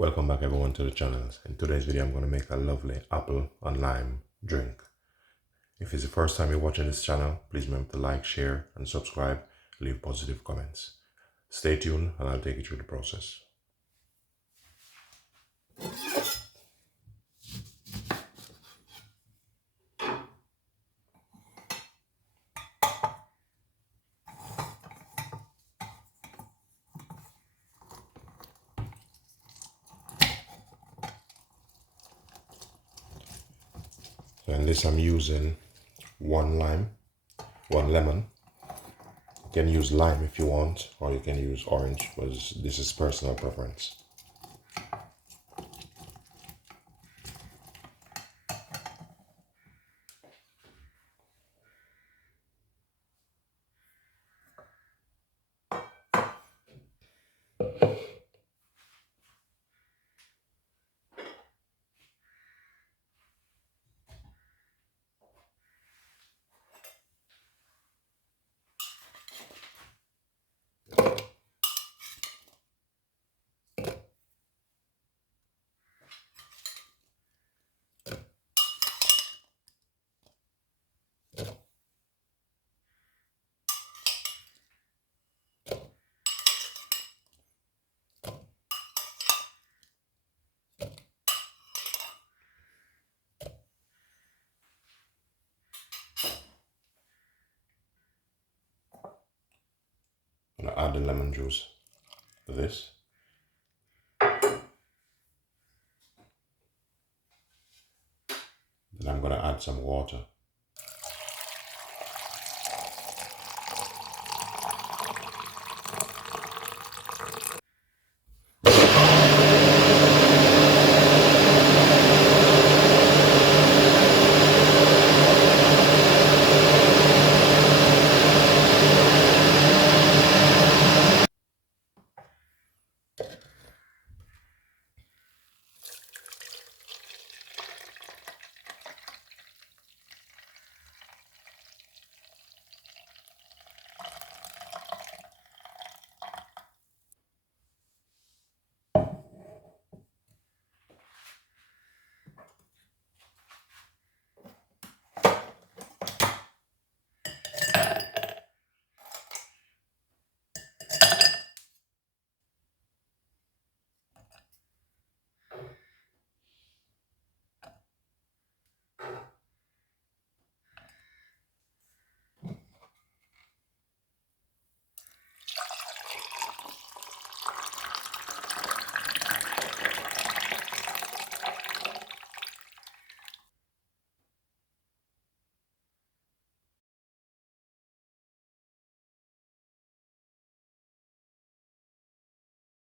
Welcome back everyone to the channel. In today's video I'm going to make a lovely apple and lime drink. If it's the first time you're watching this channel, please remember to like, share and subscribe, leave positive comments. Stay tuned and I'll take you through the process. So in this I'm using one lemon. You can use lime if you want, or you can use orange, because this is personal preference. I'm going to add the lemon juice to this. Then I'm going to add some water.